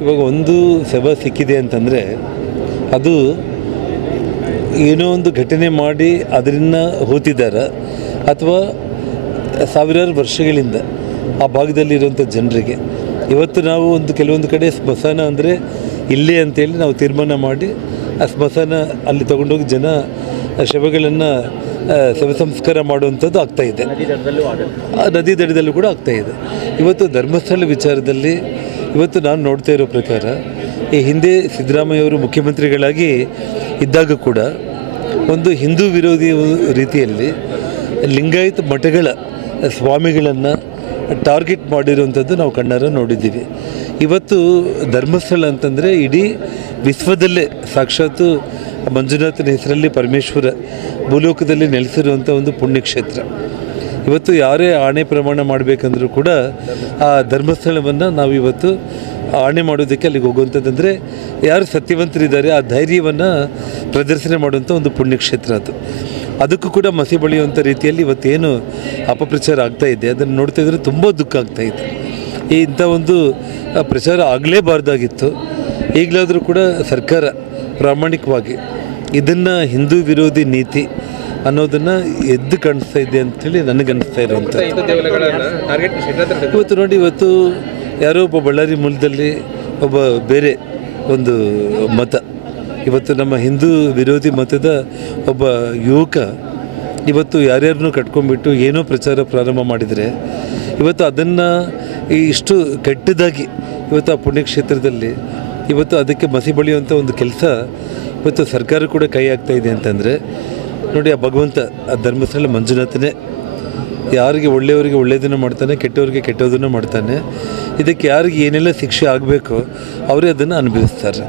ಇವಾಗ ಒಂದು ಸಭೆ ಸಿಕ್ಕಿದೆ ಅಂತಂದರೆ ಅದು ಏನೋ ಒಂದು ಘಟನೆ ಮಾಡಿ ಅದನ್ನು ಹೋತಿದ್ದಾರೆ ಅಥವಾ ಸಾವಿರಾರು ವರ್ಷಗಳಿಂದ ಆ ಭಾಗದಲ್ಲಿರುವಂಥ ಜನರಿಗೆ ಇವತ್ತು ನಾವು ಕೆಲವೊಂದು ಕಡೆ ಸ್ಮಶಾನ ಅಂದರೆ ಇಲ್ಲೇ ಅಂತೇಳಿ ನಾವು ತೀರ್ಮಾನ ಮಾಡಿ ಆ ಸ್ಮಶಾನ ಅಲ್ಲಿ ತೊಗೊಂಡೋಗಿ ಜನ ಶವಗಳನ್ನು ಶವ ಸಂಸ್ಕಾರ ಮಾಡುವಂಥದ್ದು ಆಗ್ತಾಯಿದೆ. ನದಿ ದಡದಲ್ಲೂ ಕೂಡ ಆಗ್ತಾಯಿದೆ. ಇವತ್ತು ಧರ್ಮಸ್ಥಳ ವಿಚಾರದಲ್ಲಿ ಇವತ್ತು ನಾನು ನೋಡ್ತಾ ಇರೋ ಪ್ರಕಾರ ಈ ಹಿಂದೆ ಸಿದ್ದರಾಮಯ್ಯವರು ಮುಖ್ಯಮಂತ್ರಿಗಳಾಗಿ ಇದ್ದಾಗ ಕೂಡ ಒಂದು ಹಿಂದೂ ವಿರೋಧಿ ರೀತಿಯಲ್ಲಿ ಲಿಂಗಾಯತ ಮಠಗಳ ಸ್ವಾಮಿಗಳನ್ನು ಟಾರ್ಗೆಟ್ ಮಾಡಿರುವಂಥದ್ದು ನಾವು ಕಣ್ಣಾರ ನೋಡಿದ್ದೀವಿ. ಇವತ್ತು ಧರ್ಮಸ್ಥಳ ಅಂತಂದರೆ ಇಡೀ ವಿಶ್ವದಲ್ಲೇ ಸಾಕ್ಷಾತ್ತು ಮಂಜುನಾಥನ ಹೆಸರಲ್ಲಿ ಪರಮೇಶ್ವರ ಭೂಲೋಕದಲ್ಲಿ ನೆಲೆಸಿರುವಂಥ ಒಂದು ಪುಣ್ಯಕ್ಷೇತ್ರ. ಇವತ್ತು ಯಾರೇ ಆಣೆ ಪ್ರಮಾಣ ಮಾಡಬೇಕಂದ್ರೂ ಕೂಡ ಆ ಧರ್ಮಸ್ಥಳವನ್ನು ನಾವು ಇವತ್ತು ಆಣೆ ಮಾಡೋದಕ್ಕೆ ಅಲ್ಲಿಗೆ ಹೋಗುವಂಥದ್ದಂದರೆ ಯಾರು ಸತ್ಯವಂತರಿದ್ದಾರೆ ಆ ಧೈರ್ಯವನ್ನು ಪ್ರದರ್ಶನ ಮಾಡುವಂಥ ಒಂದು ಪುಣ್ಯಕ್ಷೇತ್ರ ಅದು. ಅದಕ್ಕೂ ಕೂಡ ಮಸಿ ಬಳಿಯುವಂಥ ರೀತಿಯಲ್ಲಿ ಇವತ್ತೇನು ಅಪಪ್ರಚಾರ ಆಗ್ತಾಯಿದೆ ಅದನ್ನು ನೋಡ್ತಾ ಇದ್ದರೆ ತುಂಬ ದುಃಖ ಆಗ್ತಾಯಿದೆ. ಇಂಥ ಒಂದು ಪ್ರಚಾರ ಆಗಲೇಬಾರ್ದಾಗಿತ್ತು. ಈಗಲಾದರೂ ಕೂಡ ಸರ್ಕಾರ ಪ್ರಾಮಾಣಿಕವಾಗಿ ಇದನ್ನು ಹಿಂದೂ ವಿರೋಧಿ ನೀತಿ ಅನ್ನೋದನ್ನು ಎದ್ದು ಕಾಣಿಸ್ತಾ ಇದೆ ಅಂಥೇಳಿ ನನಗನ್ನಿಸ್ತಾ ಇರುವಂಥದ್ದು. ಇವತ್ತು ನೋಡಿ, ಇವತ್ತು ಯಾರೋ ಒಬ್ಬ ಬಳ್ಳಾರಿ ಮೂಲದಲ್ಲಿ ಒಬ್ಬ ಬೇರೆ ಒಂದು ಮತ, ಇವತ್ತು ನಮ್ಮ ಹಿಂದೂ ವಿರೋಧಿ ಮತದ ಒಬ್ಬ ಯುವಕ ಇವತ್ತು ಯಾರ್ಯಾರನ್ನೂ ಕಟ್ಕೊಂಡ್ಬಿಟ್ಟು ಏನೋ ಪ್ರಚಾರ ಪ್ರಾರಂಭ ಮಾಡಿದರೆ ಇವತ್ತು ಅದನ್ನು ಇಷ್ಟು ಕೆಟ್ಟದಾಗಿ ಇವತ್ತು ಆ ಪುಣ್ಯಕ್ಷೇತ್ರದಲ್ಲಿ ಇವತ್ತು ಅದಕ್ಕೆ ಮಸಿ ಬಳಿಯುವಂಥ ಒಂದು ಕೆಲಸ ಇವತ್ತು ಸರ್ಕಾರ ಕೂಡ ಕೈ ಆಗ್ತಾಯಿದೆ ಅಂತಂದರೆ ನೋಡಿ, ಆ ಭಗವಂತ ಆ ಧರ್ಮಸ್ಥಳ ಮಂಜುನಾಥನೇ ಯಾರಿಗೆ ಒಳ್ಳೆಯವರಿಗೆ ಒಳ್ಳೆಯದನ್ನು ಮಾಡ್ತಾನೆ, ಕೆಟ್ಟವರಿಗೆ ಕೆಟ್ಟದನ್ನು ಮಾಡ್ತಾನೆ. ಇದಕ್ಕೆ ಯಾರಿಗೆ ಏನೆಲ್ಲ ಶಿಕ್ಷೆ ಆಗಬೇಕೋ ಅವರೇ ಅದನ್ನು ಅನುಭವಿಸ್ತಾರೆ.